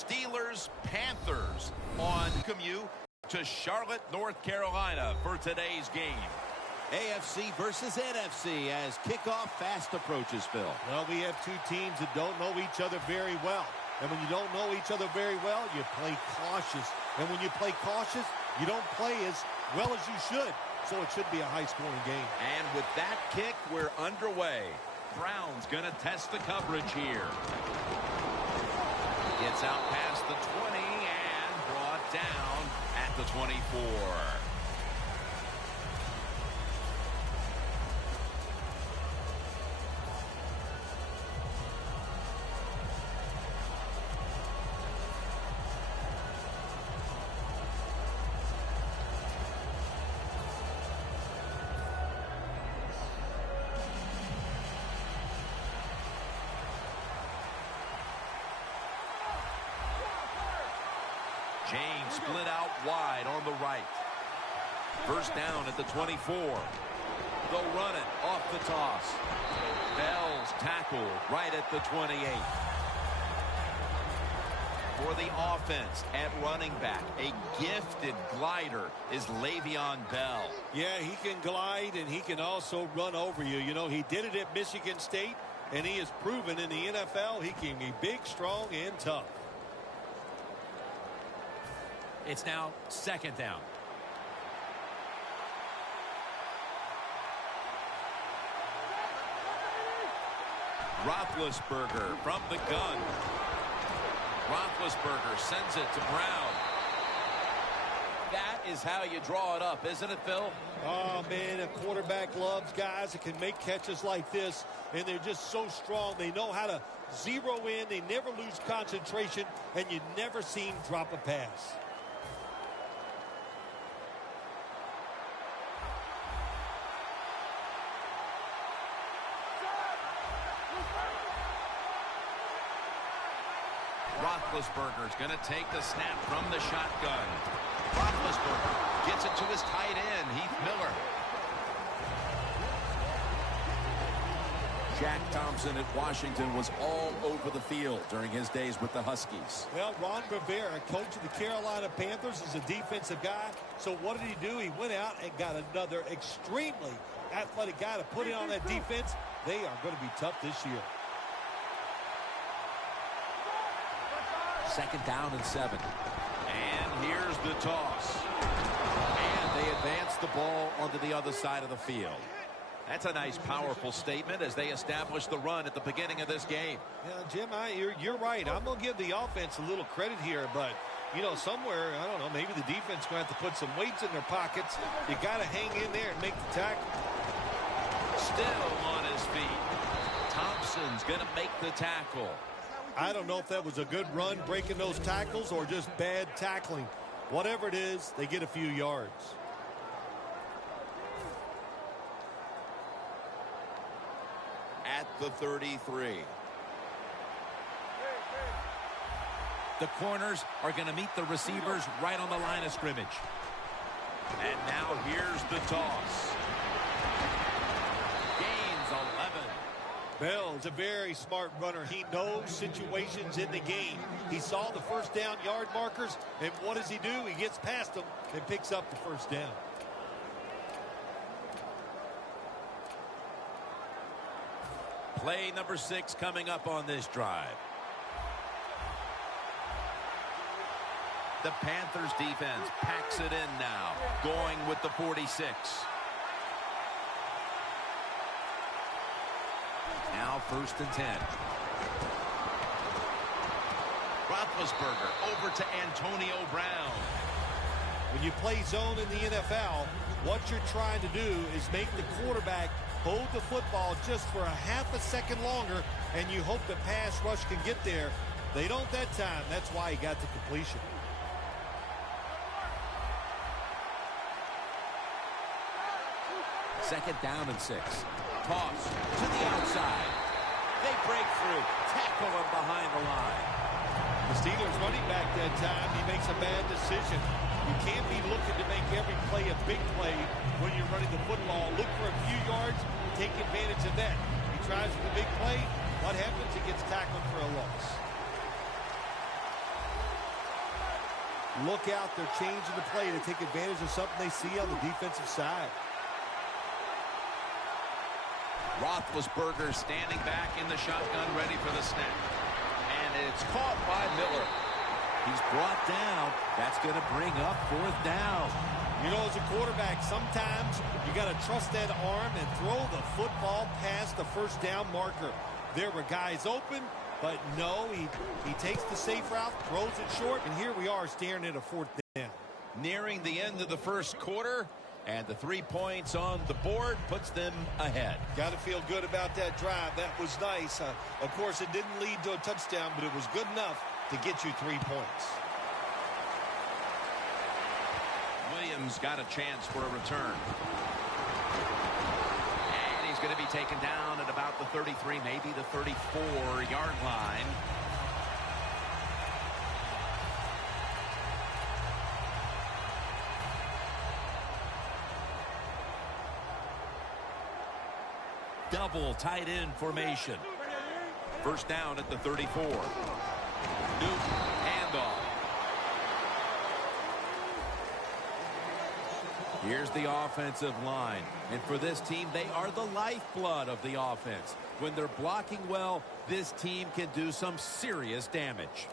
Steelers-Panthers on commute to Charlotte, North Carolina for today's game. AFC versus NFC as kickoff fast approaches, Phil. Well, we have two teams that don't know each other very well. And when you don't know each other very well, you play cautious. And when you play cautious, you don't play as well as you should. So it should be a high-scoring game. And with that kick, we're underway. Brown's going to test the coverage here. Gets out past the 20 and brought down at the 24. James split out wide on the right. First down at the 24. They'll run it off the toss. Bell's tackled right at the 28. For the offense at running back, a gifted glider is Le'Veon Bell. Yeah, he can glide and he can also run over you. You know, he did it at Michigan State, and he has proven in the NFL he can be big, strong, and tough. It's now second down. Roethlisberger from the gun. Roethlisberger sends it to Brown. That is how you draw it up, isn't it, Phil? Oh, man, a quarterback loves guys that can make catches like this, and they're just so strong. They know how to zero in. They never lose concentration, and you never see him drop a pass. Roethlisberger's going to take the snap from the shotgun. Roethlisberger gets it to his tight end, Heath Miller. Jack Thompson at Washington was all over the field during his days with the Huskies. Well, Ron Rivera, coach of the Carolina Panthers, is a defensive guy. So what did he do? He went out and got another extremely athletic guy to put in on that defense. They are going to be tough this year. Second down and 7. And here's the toss. And they advance the ball onto the other side of the field. That's a nice, powerful statement as they establish the run at the beginning of this game. Yeah, Jim, you're right. I'm going to give the offense a little credit here, but, you know, somewhere, I don't know, maybe the defense going to have to put some weights in their pockets. You got to hang in there and make the tackle. Still on his feet. Thompson's going to make the tackle. I don't know if that was a good run breaking those tackles or just bad tackling. Whatever it is, they get a few yards. At the 33. The corners are going to meet the receivers right on the line of scrimmage. And now here's the toss. Gains 11. Bell's a very smart runner. He knows situations in the game. He saw the first down yard markers, and what does he do? He gets past them and picks up the first down. Play number 6 coming up on this drive. The Panthers defense packs it in now, going with the 46. Now first and 10. Roethlisberger over to Antonio Brown. When you play zone in the NFL, what you're trying to do is make the quarterback hold the football just for a half a second longer, and you hope the pass rush can get there. They don't that time. That's why he got the completion. Second down and 6. Toss to the outside. They break through. Tackle him behind the line. The Steelers running back that time, he makes a bad decision. You can't be looking to make every play a big play when you're running the football. Look for a few yards, take advantage of that. He tries for the big play. What happens? He gets tackled for a loss. Look out, they're changing the play to take advantage of something they see on the defensive side. Roethlisberger standing back in the shotgun, ready for the snap. And it's caught by Miller. He's brought down. That's going to bring up 4th down. You know, as a quarterback, sometimes you got to trust that arm and throw the football past the first down marker. There were guys open, but no, he takes the safe route, throws it short, and here we are staring at a 4th down. Nearing the end of the first quarter, and the 3 points on the board puts them ahead. Got to feel good about that drive. That was nice. Of course, it didn't lead to a touchdown, but it was good enough to get you 3 points. Williams got a chance for a return. And he's going to be taken down at about the 33, maybe the 34-yard line. Double tight end formation. First down at the 34. Newton, handoff. Here's the offensive line. And for this team, they are the lifeblood of the offense. When they're blocking well, this team can do some serious damage.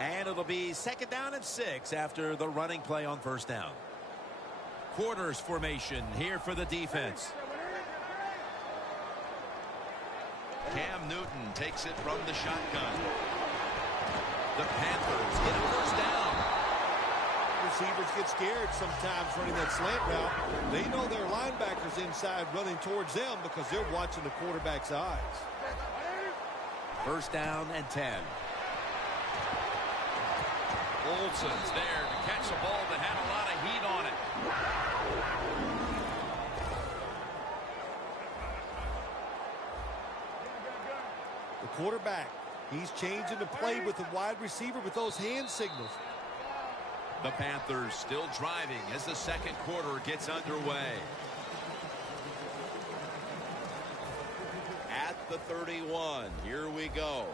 And it'll be 2nd down and 6 after the running play on first down. Quarters formation here for the defense. Cam Newton takes it from the shotgun. The Panthers get a first down. Receivers get scared sometimes running that slant route. They know their linebackers inside running towards them because they're watching the quarterback's eyes. First down and 10. Olsen's there to catch a ball that had a lot of heat on it. The quarterback, he's changing the play with the wide receiver with those hand signals. The Panthers still driving as the second quarter gets underway. At the 31, here we go.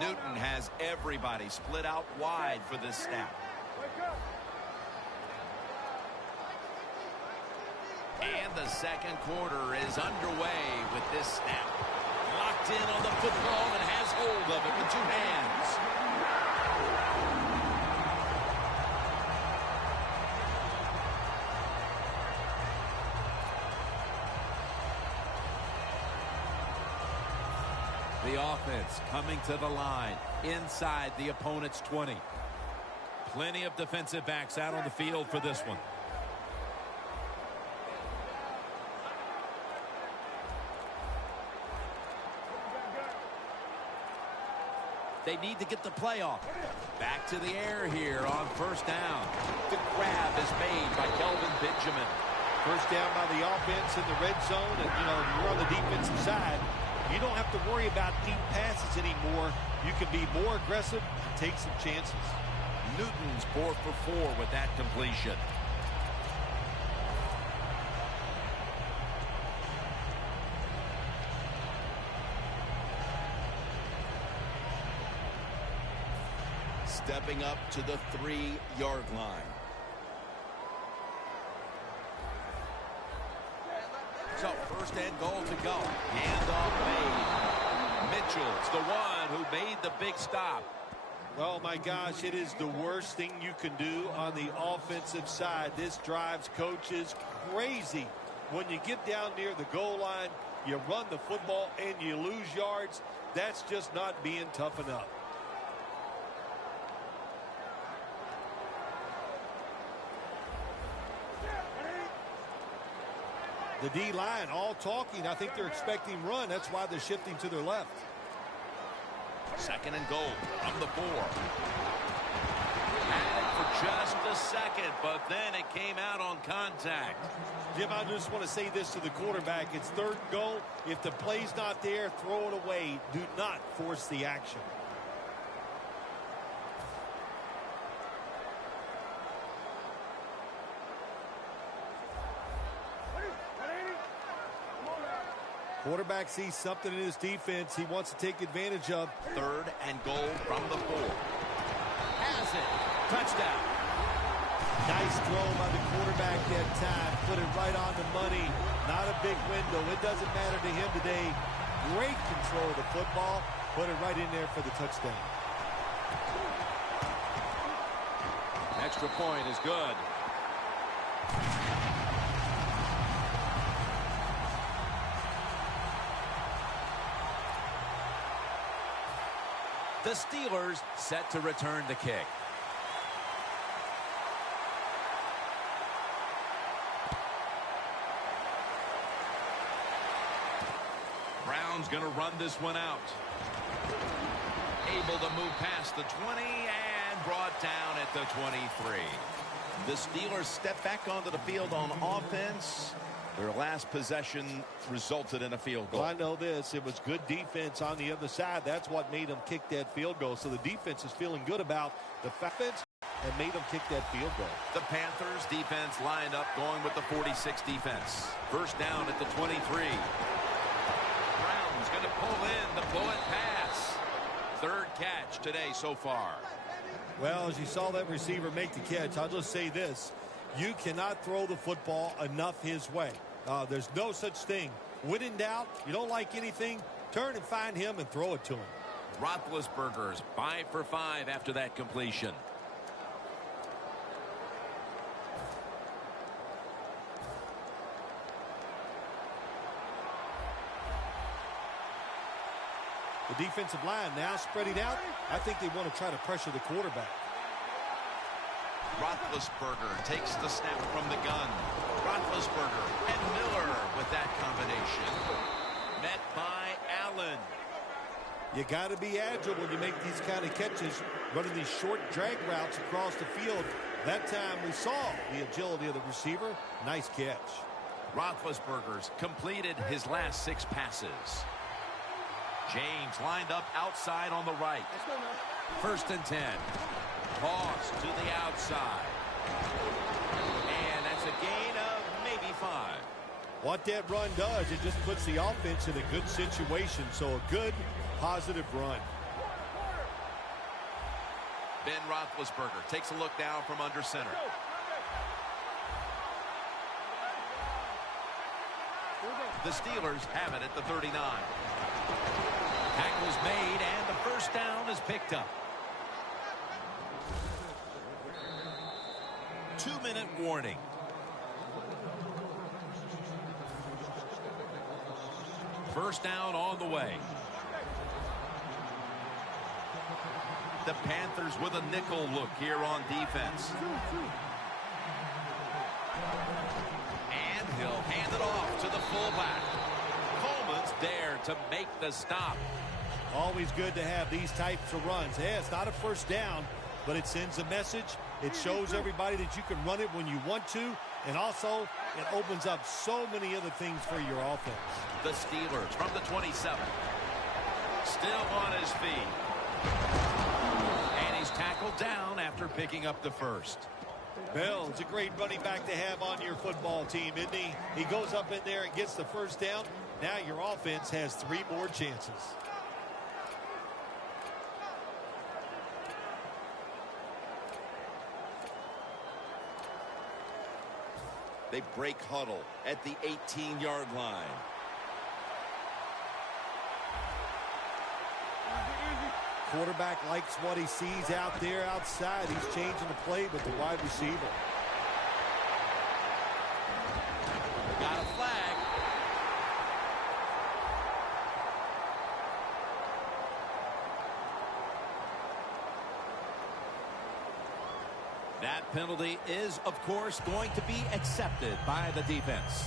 Newton has everybody split out wide for this snap. And the second quarter is underway with this snap. Locked in on the football and has hold of it with 2 hands. The offense coming to the line inside the opponent's 20. Plenty of defensive backs out on the field for this one. They need to get the play off. Back to the air here on first down. The grab is made by Kelvin Benjamin. First down by the offense in the red zone, and you're on the defensive side. You don't have to worry about deep passes anymore. You can be more aggressive and take some chances. Newton's 4 for 4 with that completion. Stepping up to the 3-yard line. So first and goal to go. Handoff made. Mitchell's the one who made the big stop. Oh my gosh, it is the worst thing you can do on the offensive side. This drives coaches crazy. When you get down near the goal line, you run the football and you lose yards. That's just not being tough enough. The D-line all talking. I think they're expecting run. That's why they're shifting to their left. Second and goal from the 4. Had it for just a second, but then it came out on contact. Jim, I just want to say this to the quarterback. It's third and goal. If the play's not there, throw it away. Do not force the action. Quarterback sees something in his defense he wants to take advantage of. 3rd and goal from the 4. Has it. Touchdown. Nice throw by the quarterback that time. Put it right on the money. Not a big window. It doesn't matter to him today. Great control of the football. Put it right in there for the touchdown. Extra point is good. The Steelers set to return the kick. Brown's going to run this one out. Able to move past the 20 and brought down at the 23. The Steelers step back onto the field on offense. Their last possession resulted in a field goal. Well, I know this. It was good defense on the other side. That's what made them kick that field goal. So the defense is feeling good about the offense and made them kick that field goal. The Panthers defense lined up going with the 46 defense. First down at the 23. Brown's going to pull in the bullet pass. 3rd catch today so far. Well, as you saw that receiver make the catch, I'll just say this. You cannot throw the football enough his way. There's no such thing. When in doubt, you don't like anything, turn and find him and throw it to him. Roethlisberger's 5 for 5 after that completion. The defensive line now spreading out. I think they want to try to pressure the quarterback. Roethlisberger takes the snap from the gun. Roethlisberger and Miller with that combination. Met by Allen. You got to be agile when you make these kind of catches, running these short drag routes across the field. That time we saw the agility of the receiver. Nice catch. Roethlisberger's completed his last 6 passes. James lined up outside on the right. 1st and 10. Toss to the outside. And that's a gain of maybe 5. What that run does, it just puts the offense in a good situation. So a good, positive run. Ben Roethlisberger takes a look down from under center. The Steelers have it at the 39. Tackle's made, and the first down is picked up. 2-minute warning. First down on the way. The Panthers with a nickel look here on defense. And he'll hand it off to the fullback. Coleman's there to make the stop. Always good to have these types of runs. Yeah, it's not a first down, but it sends a message. It shows everybody that you can run it when you want to, and also it opens up so many other things for your offense. The Steelers from the 27. Still on his feet. And he's tackled down after picking up the first. Bell is a great running back to have on your football team, isn't he? He goes up in there and gets the first down. Now your offense has 3 more chances. They break huddle at the 18-yard line. Quarterback likes what he sees out there outside. He's changing the play with the wide receiver. Got a flag. That penalty is, of course, going to be accepted by the defense.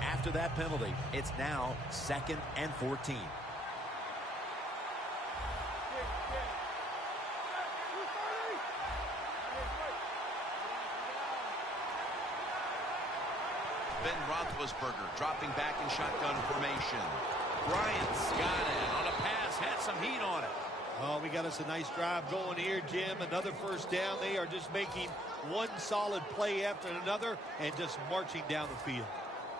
After that penalty, it's now 2nd and 14. Ben Roethlisberger dropping back in shotgun formation. Bryant's got it on a pass, had some heat on it. Oh, we got us a nice drive going here, Jim. Another first down. They are just making one solid play after another and just marching down the field.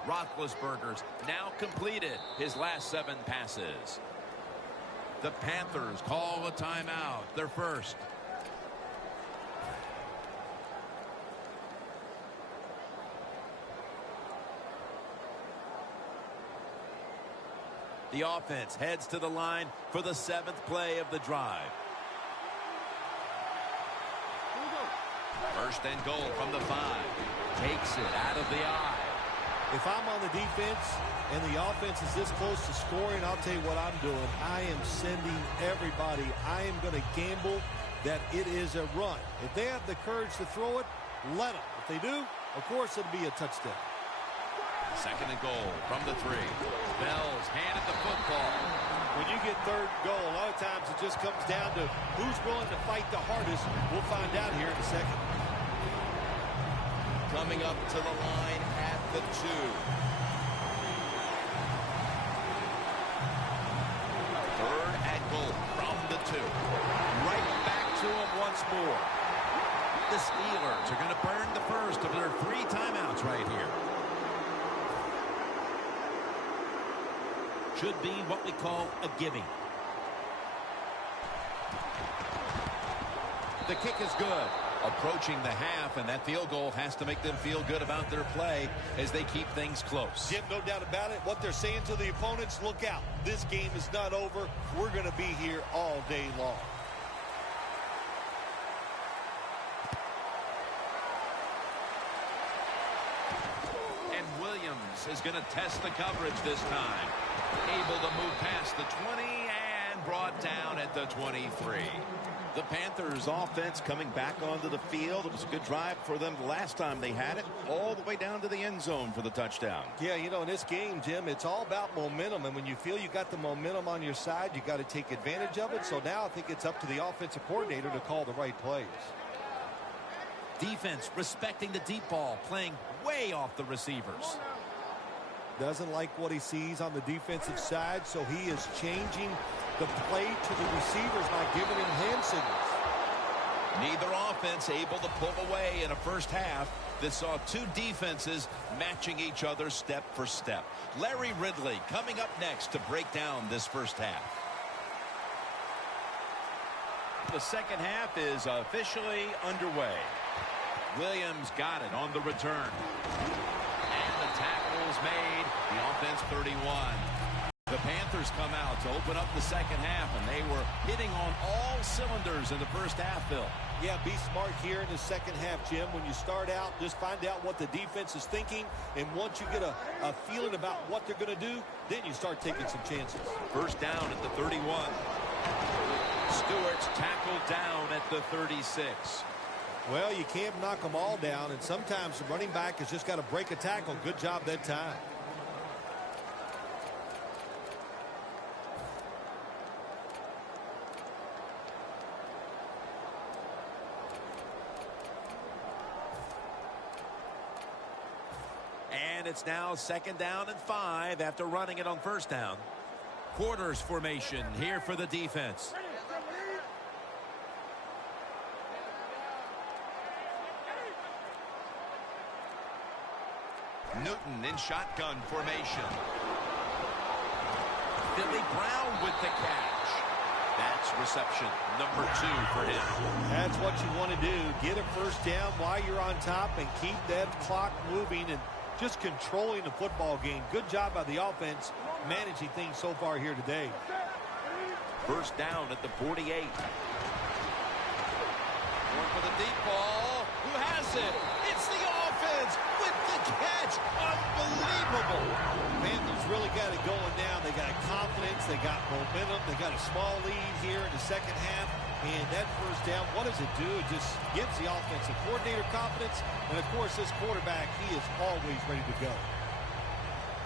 Roethlisberger's now completed his last 7 passes. The Panthers call a timeout, their first. The offense heads to the line for the 7th play of the drive. First and goal from the 5. Takes it out of the eye. If I'm on the defense and the offense is this close to scoring, I'll tell you what I'm doing. I am sending everybody. I am going to gamble that it is a run. If they have the courage to throw it, let them. If they do, of course, it'll be a touchdown. Second and goal from the 3. Bell's handed the football. When you get third goal, a lot of times it just comes down to who's willing to fight the hardest. We'll find out here in a second. Coming up to the line at the 2. Third and goal from the 2. Right back to him once more. The Steelers are going to burn the first of their 3 timeouts right here. Should be what we call a gimme. The kick is good. Approaching the half, and that field goal has to make them feel good about their play as they keep things close. Jim, no doubt about it. What they're saying to the opponents, look out. This game is not over. We're going to be here all day long. And Williams is going to test the coverage this time. Able to move past the 20 and brought down at the 23. The Panthers offense coming back onto the field. It was a good drive for them the last time they had it, all the way down to the end zone for the touchdown. Yeah, you know, in this game, Jim, it's all about momentum. And when you feel you got the momentum on your side, you got to take advantage of it. So now I think it's up to the offensive coordinator to call the right plays. Defense respecting the deep ball, playing way off the receivers. Doesn't like what he sees on the defensive side, so he is changing the play to the receivers by giving him hand signals. Neither offense able to pull away in a first half that saw 2 defenses matching each other step for step. Larry Ridley coming up next to break down this first half. The second half is officially underway. Williams got it on the return. And the tackle is made. The offense 31. The Panthers come out to open up the second half, and they were hitting on all cylinders in the first half, Bill. Yeah, be smart here in the second half, Jim. When you start out, just find out what the defense is thinking, and once you get a feeling about what they're going to do, then you start taking some chances. First down at the 31. Stewart's tackled down at the 36. Well, you can't knock them all down, and sometimes the running back has just got to break a tackle. Good job that time. And it's now second down and 5 after running it on first down. Quarters formation here for the defense. Newton in shotgun formation. Billy Brown with the catch. That's reception number 2 for him. That's what you want to do. Get a first down while you're on top and keep that clock moving and just controlling the football game. Good job by the offense managing things so far here today. First down at the 48. Going for the deep ball. Who has it? It's the offense with the catch. Unbelievable. Panthers really got it going now. They got confidence. They got momentum. They got a small lead here in the second half. And that first down, what does it do? It just gives the offensive coordinator confidence. And, of course, this quarterback, he is always ready to go.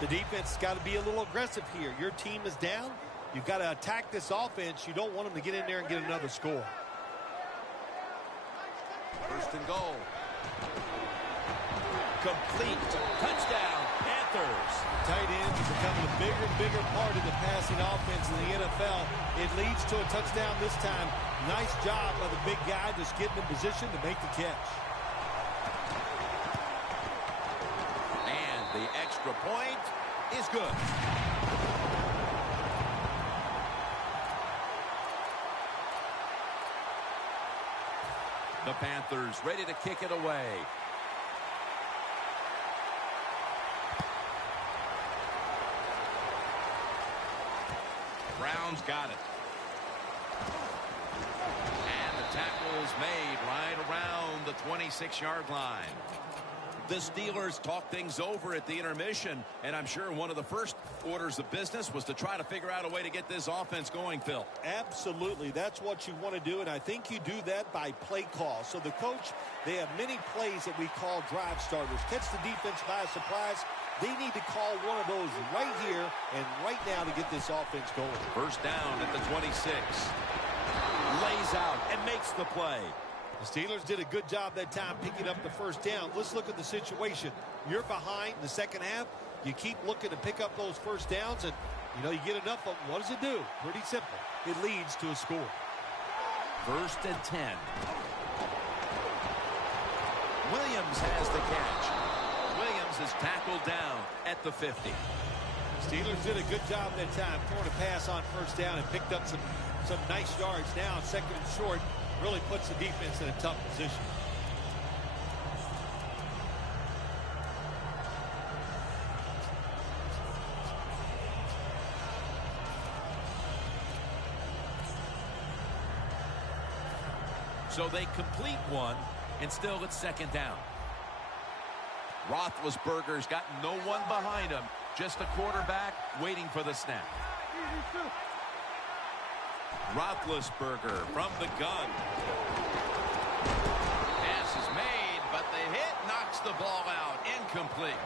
The defense has got to be a little aggressive here. Your team is down. You've got to attack this offense. You don't want them to get in there and get another score. First and goal. Complete. Touchdown. Panthers. Tight ends are becoming a bigger and bigger part of the passing offense in the NFL. It leads to a touchdown this time. Nice job by the big guy just getting in position to make the catch. And the extra point is good. The Panthers ready to kick it away. Brown's got it. And the tackle is made right around the 26-yard line. The Steelers talked things over at the intermission, and I'm sure one of the first orders of business was to try to figure out a way to get this offense going, Phil. Absolutely. That's what you want to do, and I think you do that by play call. So the coach, they have many plays that we call drive starters. Catch the defense by surprise. They need to call one of those right here and right now to get this offense going. First down at the 26. Lays out and makes the play. The Steelers did a good job that time picking up the first down. Let's look at the situation. You're behind in the second half. You keep looking to pick up those first downs, and, you get enough of them. What does it do? Pretty simple. It leads to a score. First and 10. Williams has the catch. Williams is tackled down at the 50. Steelers did a good job that time throwing a pass on first down and picked up some nice yards. Now, second and short, really puts the defense in a tough position. So they complete one, and still it's second down. Roethlisberger's got no one behind him, just a quarterback waiting for the snap. Roethlisberger from the gun. Pass is made, but the hit knocks the ball out. Incomplete.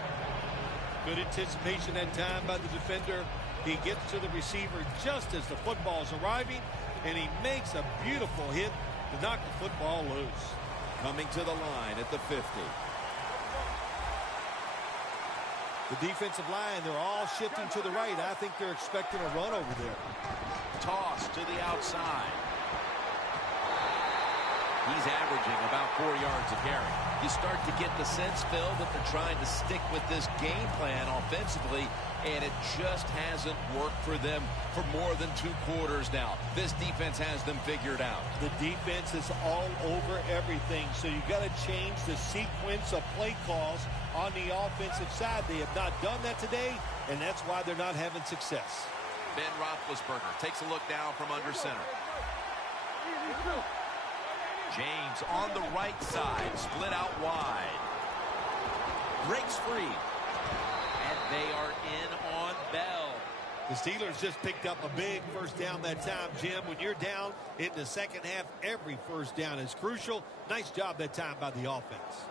Good anticipation that time by the defender. He gets to the receiver just as the football is arriving, and he makes a beautiful hit to knock the football loose. Coming to the line at the 50. The defensive line, they're all shifting to the right. I think they're expecting a run over there. Toss to the outside. He's averaging about 4 yards a carry. You start to get the sense, Phil, that they're trying to stick with this game plan offensively, and it just hasn't worked for them for more than 2 quarters now. This defense has them figured out. The defense is all over everything, so you got to change the sequence of play calls on the offensive side. They have not done that today, and that's why they're not having success. Ben Roethlisberger takes a look down from under center. James on the right side, split out wide. Breaks free. And they are in on Bell. The Steelers just picked up a big first down that time, Jim. When you're down in the second half, every first down is crucial. Nice job that time by the offense.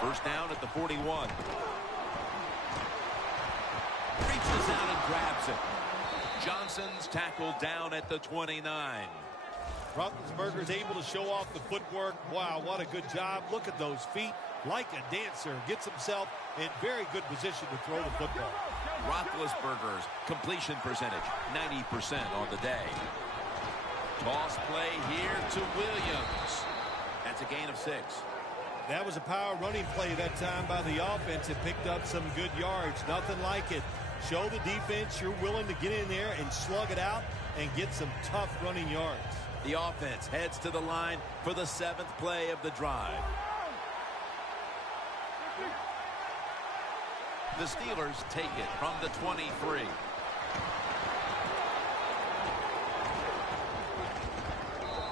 First down at the 41. Reaches out and grabs it. Johnson's tackled down at the 29. Roethlisberger's able to show off the footwork. Wow, what a good job. Look at those feet. Like a dancer. Gets himself in very good position to throw the football. Roethlisberger's completion percentage, 90% on the day. Toss play here to Williams. That's a gain of 6. That was a power running play that time by the offense. It picked up some good yards. Nothing like it. Show the defense you're willing to get in there and slug it out and get some tough running yards. The offense heads to the line for the 7th play of the drive. The Steelers take it from the 23.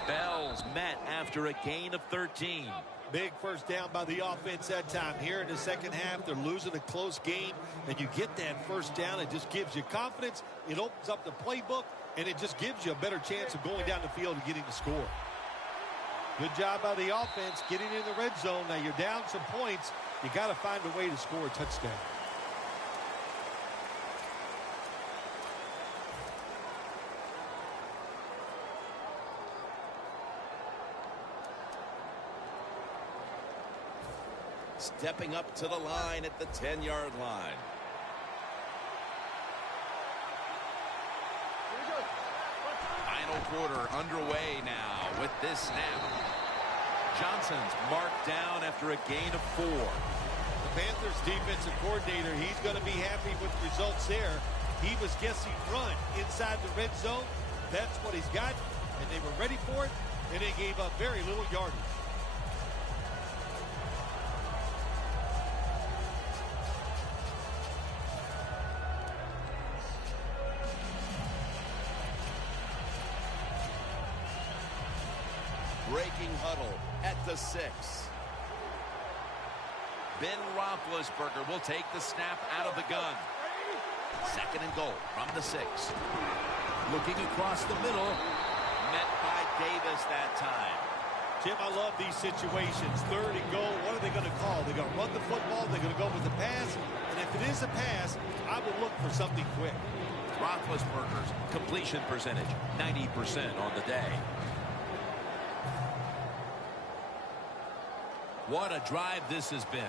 Bell's met after a gain of 13. Big first down by the offense that time. Here in the second half, they're losing a close game, and you get that first down. It just gives you confidence. It opens up the playbook, and it just gives you a better chance of going down the field and getting the score. Good job by the offense getting in the red zone. Now you're down some points, You got to find a way to score a touchdown. Stepping up to the line at the 10-yard line. Final quarter underway now with this snap. Johnson's marked down after a gain of 4. The Panthers defensive coordinator, he's going to be happy with the results there. He was guessing run inside the red zone. That's what he's got, and they were ready for it, and they gave up very little yardage. Breaking huddle at the 6. Ben Roethlisberger will take the snap out of the gun. 2nd and goal from the 6. Looking across the middle. Met by Davis that time. Jim, I love these situations. 3rd and goal. What are they going to call? They're going to run the football. They're going to go with the pass. And if it is a pass, I will look for something quick. Roethlisberger's completion percentage, 90% on the day. What a drive this has been.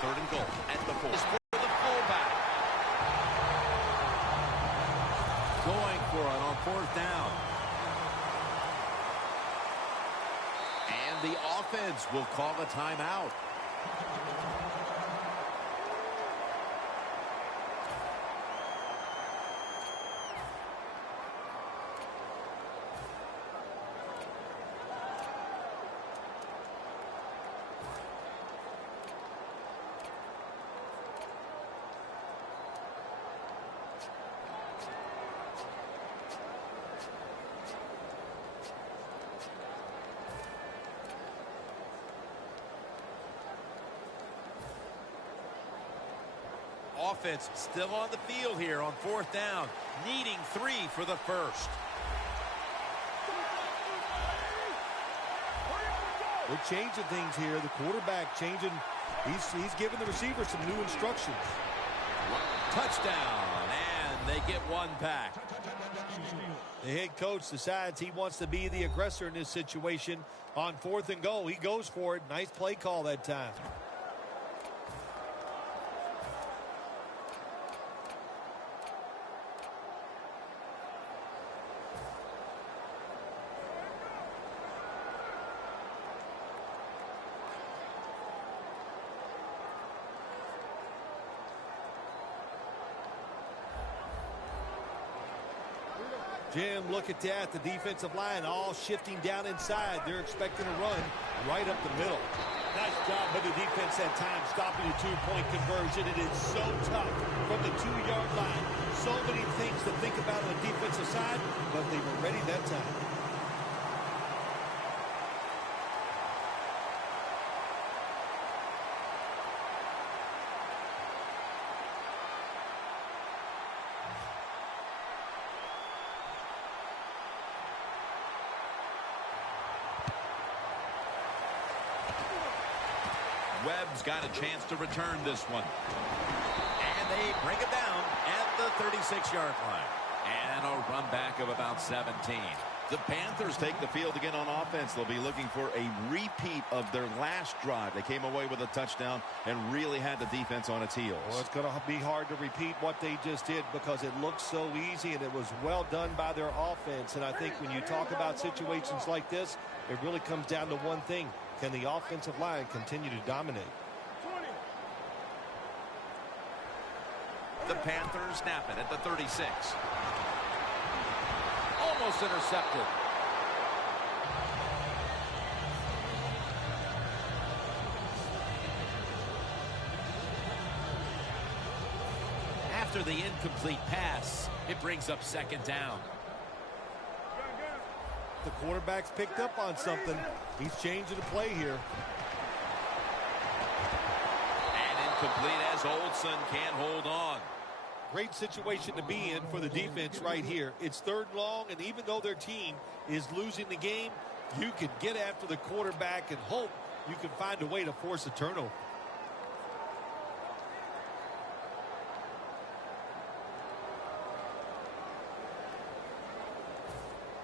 Third and goal at the 4. For the fullback. Going for it on 4th down. And the offense will call a timeout. Offense still on the field here on 4th down, needing 3 for the first. They're changing things here. The quarterback changing. He's giving the receiver some new instructions. Touchdown, and they get 1 back. The head coach decides he wants to be the aggressor in this situation on 4th and goal. He goes for it. Nice play call that time. Jim, look at that. The defensive line all shifting down inside. They're expecting a run right up the middle. Nice job by the defense that time, stopping the 2-point conversion. It is so tough from the 2-yard line. So many things to think about on the defensive side, but they were ready that time. Webb's got a chance to return this one. And they bring it down at the 36-yard line. And a run back of about 17. The Panthers take the field again on offense. They'll be looking for a repeat of their last drive. They came away with a touchdown and really had the defense on its heels. Well, it's going to be hard to repeat what they just did because it looked so easy and it was well done by their offense. And I think when you talk about situations like this, it really comes down to one thing. Can the offensive line continue to dominate? The Panthers snap it at the 36. Almost intercepted. After the incomplete pass, it brings up 2nd down. The quarterback's picked up on something. He's changing the play here. And incomplete as Olsen can't hold on. Great situation to be in for the defense right here. It's 3rd and long, and even though their team is losing the game, You can get after the quarterback and hope you can find a way to force a turnover.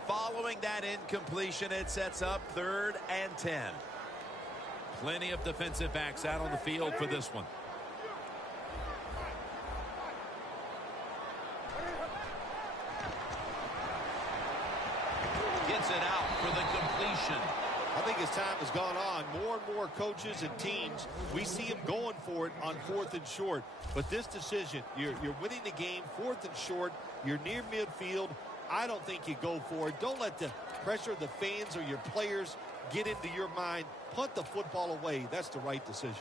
Following that incompletion, it sets up 3rd and 10. Plenty of defensive backs out on the field for this one. Gets it out for the completion. I think as time has gone on, more and more coaches and teams, we see them going for it on 4th and short. But this decision, you're winning the game, 4th and short, you're near midfield. I don't think you go for it. Don't let the pressure of the fans or your players get into your mind. Punt the football away. That's the right decision.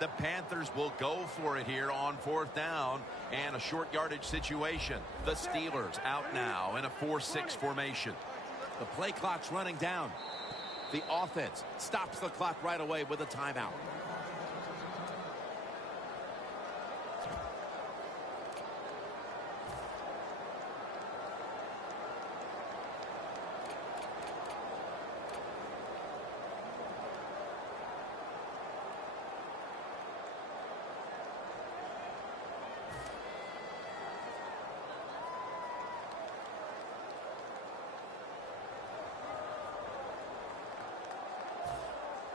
The Panthers will go for it here on 4th down and a short yardage situation. The Steelers out now in a 4-6 formation. The play clock's running down. The offense stops the clock right away with a timeout.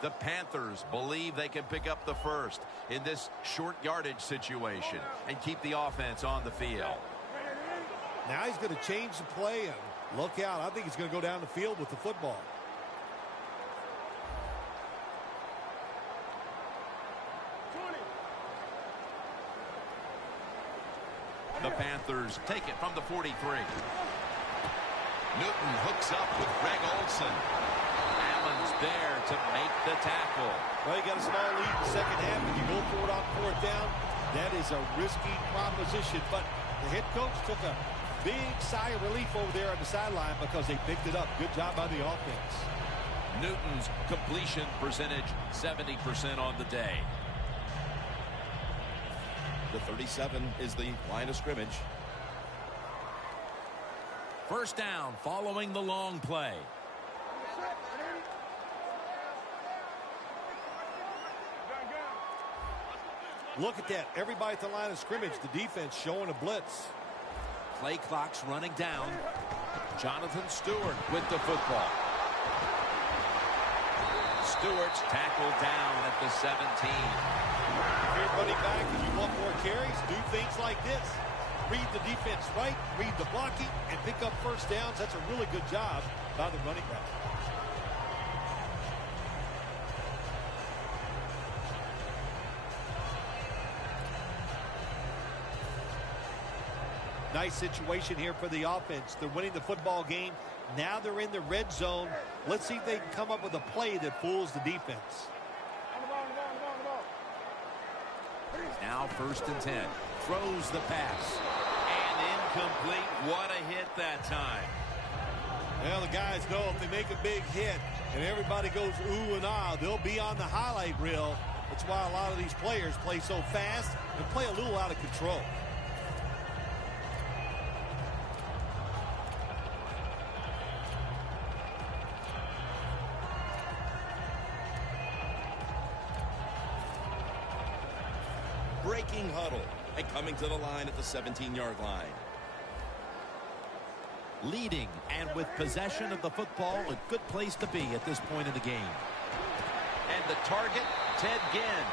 The Panthers believe they can pick up the first in this short yardage situation and keep the offense on the field. Now he's going to change the play and look out. I think he's going to go down the field with the football. The Panthers take it from the 43. Newton hooks up with Greg Olsen. Allen's there to make the tackle. Well, you got a small lead in the second half, and you go for it on 4th down. That is a risky proposition, but the head coach took a big sigh of relief over there on the sideline because they picked it up. Good job by the offense. Newton's completion percentage 70% on the day. The 37 is the line of scrimmage. 1st down following the long play. Look at that. Everybody at the line of scrimmage, the defense showing a blitz. Play clock's running down. Jonathan Stewart with the football. Stewart's tackled down at the 17. If you're running back and you want more carries, do things like this. Read the defense right, read the blocking, and pick up 1st downs. That's a really good job by the running back. Nice situation here for the offense. They're winning the football game. Now they're in the red zone. Let's see if they can come up with a play that fools the defense. Now 1st and 10. Throws the pass. And incomplete. What a hit that time. Well, the guys know if they make a big hit and everybody goes ooh and ah, they'll be on the highlight reel. That's why a lot of these players play so fast and play a little out of control. Breaking huddle and coming to the line at the 17-yard line. Leading and with possession of the football, a good place to be at this point in the game. And the target, Ted Ginn.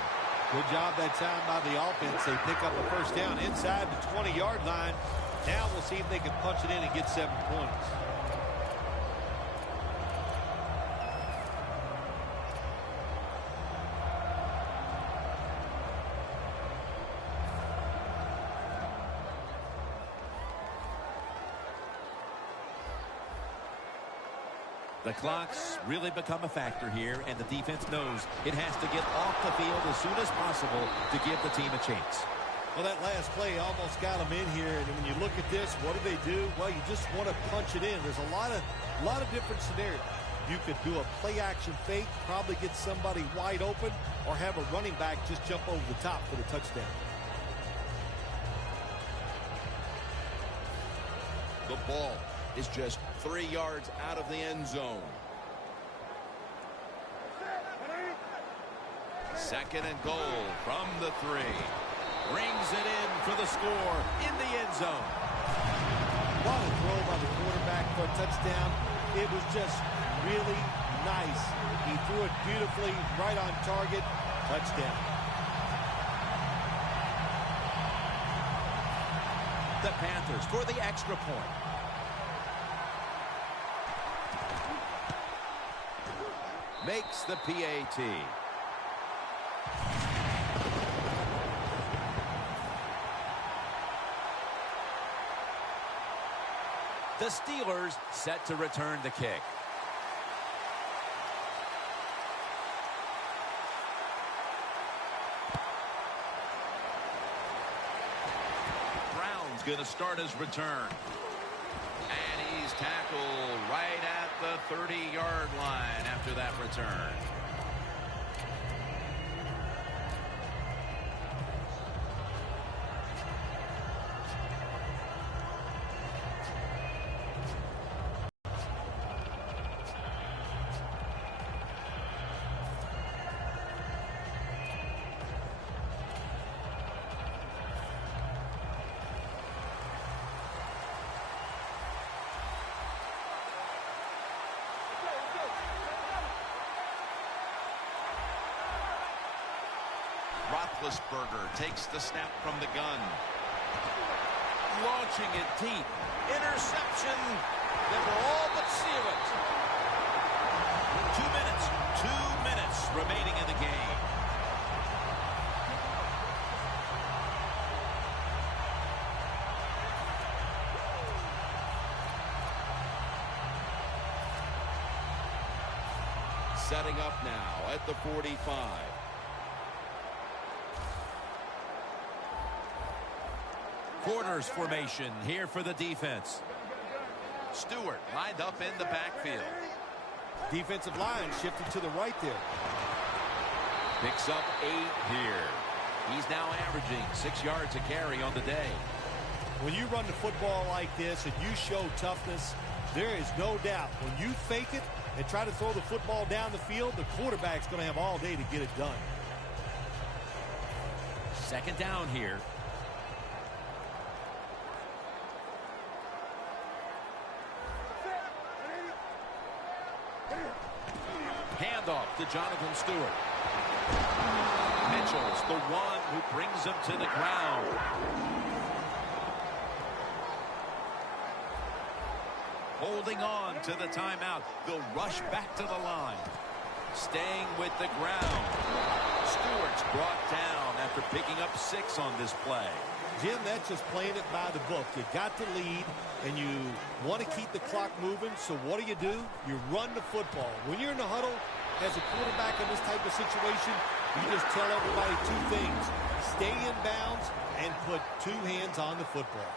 Good job that time by the offense. They pick up a 1st down inside the 20-yard line. Now we'll see if they can punch it in and get 7 points. The clock's really become a factor here, and the defense knows it has to get off the field as soon as possible to give the team a chance. Well, that last play almost got them in here, and when you look at this, what do? Well, you just want to punch it in. There's a lot of different scenarios. You could do a play-action fake, probably get somebody wide open, or have a running back just jump over the top for the touchdown. The ball is just 3 yards out of the end zone. Second and goal from the 3. Rings it in for the score in the end zone. What a throw by the quarterback for a touchdown. It was just really nice. He threw it beautifully, right on target. Touchdown. The Panthers for the extra point. Makes the PAT. The Steelers set to return the kick. Brown's going to start his return. And he's tackled right at the 30-yard line after that return. Roethlisberger takes the snap from the gun. Launching it deep. Interception. They will all but seal it. 2 minutes remaining in the game. Setting up now at the 45. Quarters formation here for the defense. Stewart lined up in the backfield. Defensive line shifted to the right there. Picks up 8 here. He's now averaging 6 yards a carry on the day. When you run the football like this and you show toughness, there is no doubt when you fake it and try to throw the football down the field, the quarterback's going to have all day to get it done. Second down here. Handoff to Jonathan Stewart. Mitchell's the one who brings him to the ground. Holding on to the timeout. They'll rush back to the line. Staying with the ground. Stewart's brought down after picking up 6 on this play. Jim, that's just playing it by the book. You got the lead, and you want to keep the clock moving, so what do? You run the football. When you're in the huddle as a quarterback in this type of situation, you just tell everybody 2 things. Stay in bounds and put 2 hands on the football.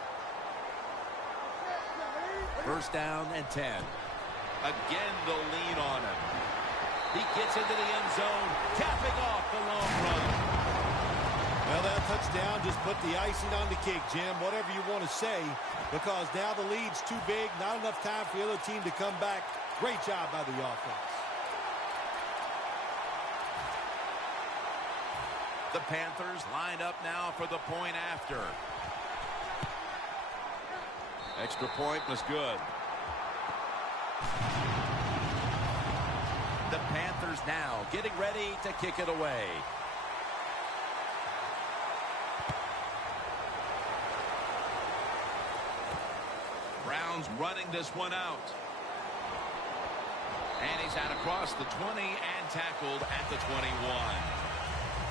First down and 10. Again, they'll lean on him. He gets into the end zone, capping off the long run. Well, that touchdown just put the icing on the cake, Jim, whatever you want to say, because now the lead's too big, not enough time for the other team to come back. Great job by the offense. The Panthers lined up now for the point after. Extra point was good. The Panthers now getting ready to kick it away. Browns running this one out. And he's out across the 20 and tackled at the 21.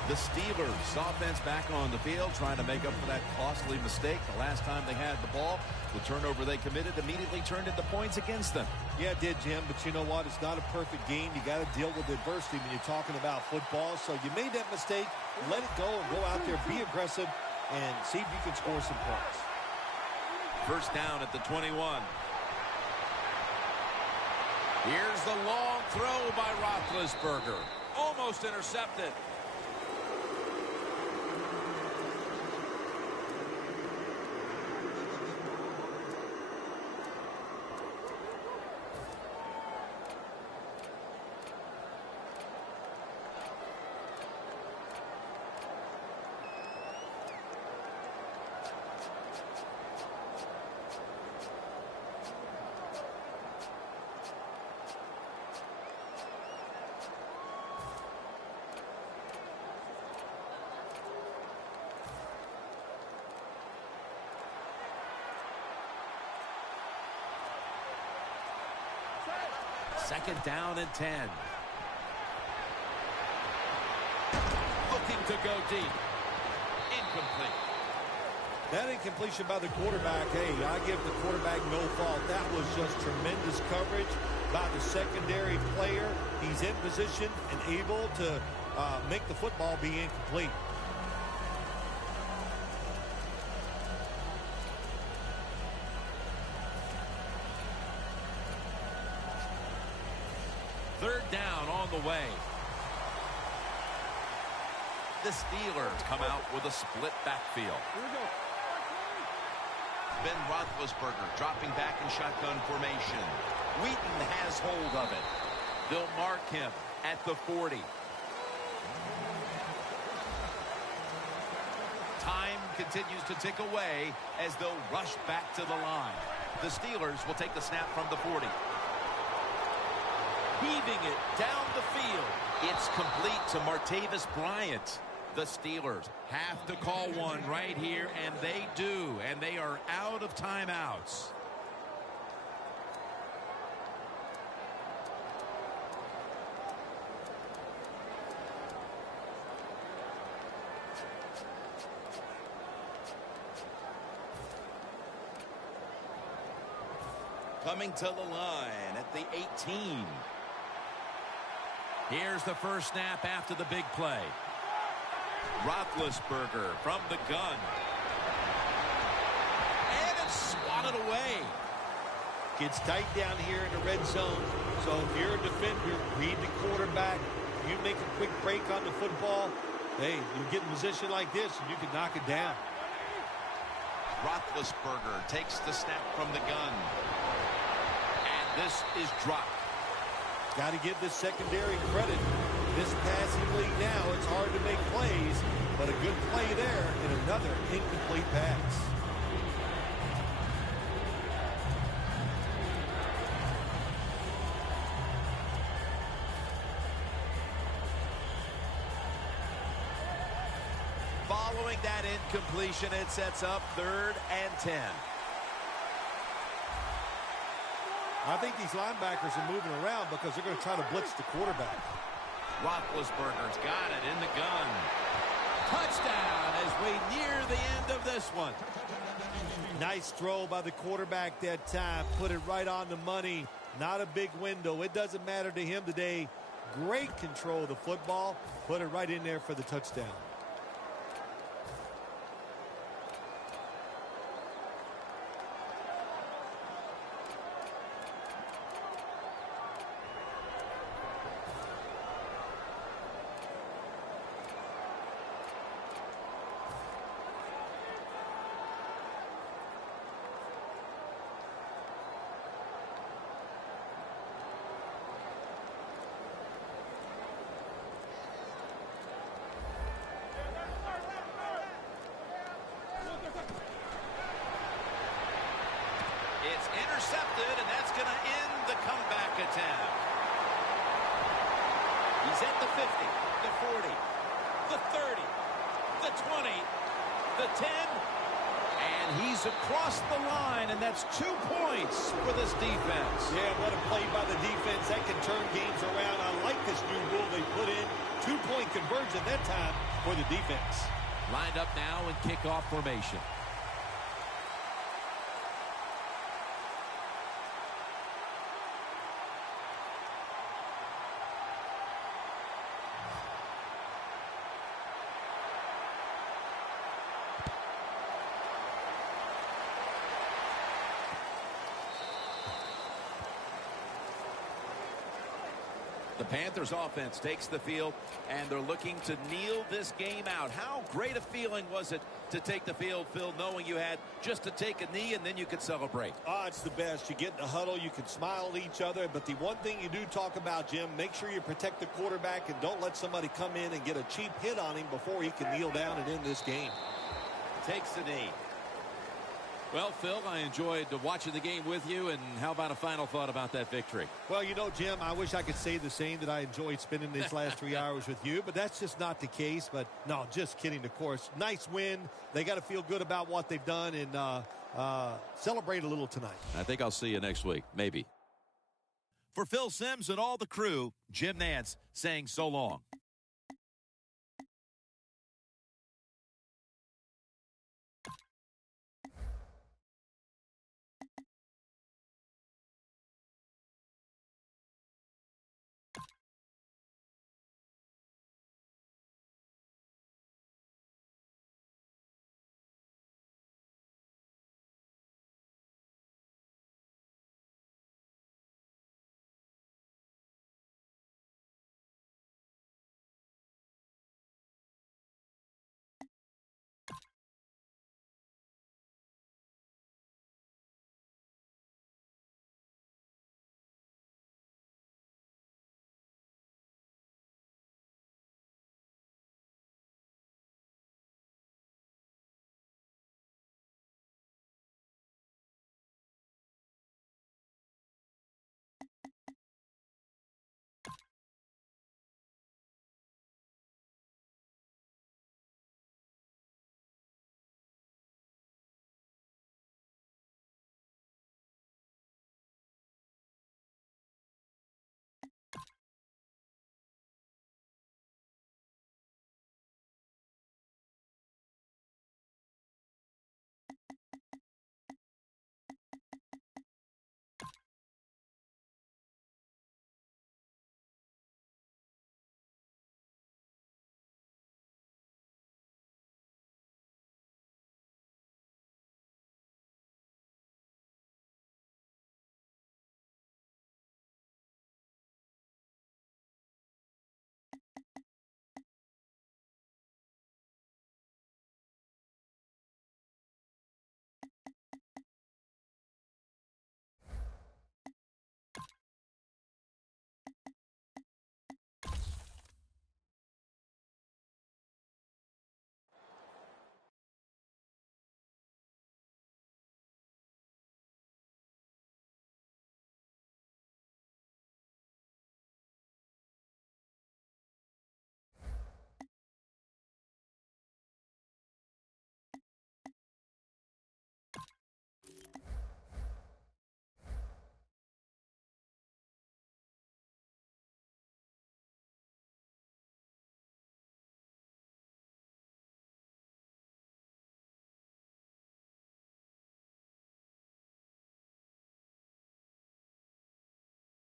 The Steelers offense back on the field trying to make up for that costly mistake the last time they had the ball. The turnover they committed immediately turned into points against them. Yeah, it did, Jim, but you know what? It's not a perfect game. You got to deal with adversity when you're talking about football. So you made that mistake, let it go, and go out there, be aggressive, and see if you can score some points. First down at the 21. Here's the long throw by Roethlisberger. Almost intercepted. Second down and 10. Looking to go deep. Incomplete. That incompletion by the quarterback, hey, I give the quarterback no fault. That was just tremendous coverage by the secondary player. He's in position and able to make the football be incomplete. Third down on the way. The Steelers come out with a split backfield. Here we go. Ben Roethlisberger dropping back in shotgun formation. Wheaton has hold of it. They'll mark him at the 40. Time continues to tick away as they'll rush back to the line. The Steelers will take the snap from the 40. Heaving it down the field. It's complete to Martavis Bryant. The Steelers have to call one right here, and they do, and they are out of timeouts. Coming to the line at the 18. Here's the first snap after the big play. Roethlisberger from the gun. And it's swatted away. Gets tight down here in the red zone. So if you're a defender, read the quarterback. You make a quick break on the football. Hey, you get in position like this, and you can knock it down. Roethlisberger takes the snap from the gun. And this is dropped. Got to give this secondary credit. This passing league now, it's hard to make plays, but a good play there and another incomplete pass. Following that incompletion, it sets up 3rd and 10. I think these linebackers are moving around because they're going to try to blitz the quarterback. Roethlisberger's got it in the gun. Touchdown as we near the end of this one. Nice throw by the quarterback that time. Put it right on the money. Not a big window. It doesn't matter to him today. Great control of the football. Put it right in there for the touchdown. It's intercepted, and that's going to end the comeback attempt. He's at the 50, the 40, the 30, the 20, the 10, and he's across the line, and that's 2 points for this defense. Yeah, what a play by the defense. That can turn games around. I like this new rule they put in. 2-point conversion that time for the defense. Lined up now in kickoff formation. The Panthers offense takes the field, and they're looking to kneel this game out. How great a feeling was it to take the field, Phil, knowing you had just to take a knee and then you could celebrate? It's the best. You get in the huddle, you can smile at each other, but the one thing you do talk about, Jim, make sure you protect the quarterback and don't let somebody come in and get a cheap hit on him before he can kneel down and end this game. Takes the knee. Well, Phil, I enjoyed watching the game with you, and how about a final thought about that victory? Well, you know, Jim, I wish I could say the same, that I enjoyed spending these last 3 hours with you, but that's just not the case. But, no, just kidding, of course. Nice win. They got to feel good about what they've done and celebrate a little tonight. I think I'll see you next week, maybe. For Phil Simms and all the crew, Jim Nantz saying so long.